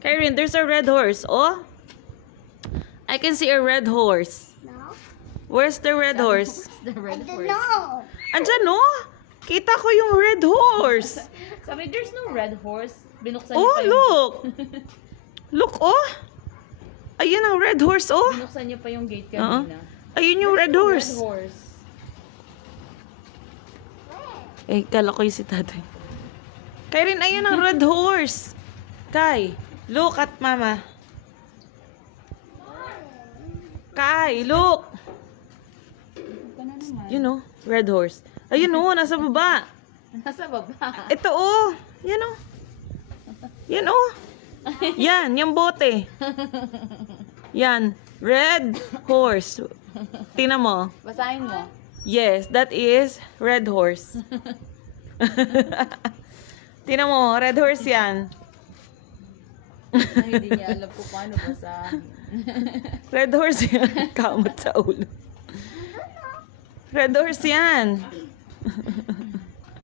Karen, there's a red horse. Oh, I can see a red horse. No? Where's the red horse? The red I don't horse. know. Andyan, no? Kita ko yung red horse. Sabi, there's no red horse. Binuksan Oh, niya pa yung... look. Look, oh. Ayun ang red horse, oh. Binuksan niya pa yung gate Oo. kanina. Ayun yung red Red horse. horse. Eh, kala ko yung si tatay. Karen, ayun ang red horse. Kai, look at mama. Kai, look. Ito na naman. You know, red horse. Ayun, oh, nasa baba. Nasa baba. Ito, oh. Yan, oh. Yan, oh. Yan, yung bote. Yan, red horse. Tingnan mo. Basahin mo. Yes, that is red horse. Tingnan mo, red horse yan. Ay, hindi niya alam kung paano basahin. Red horse yan. Kamot sa ulo. Red horse yan.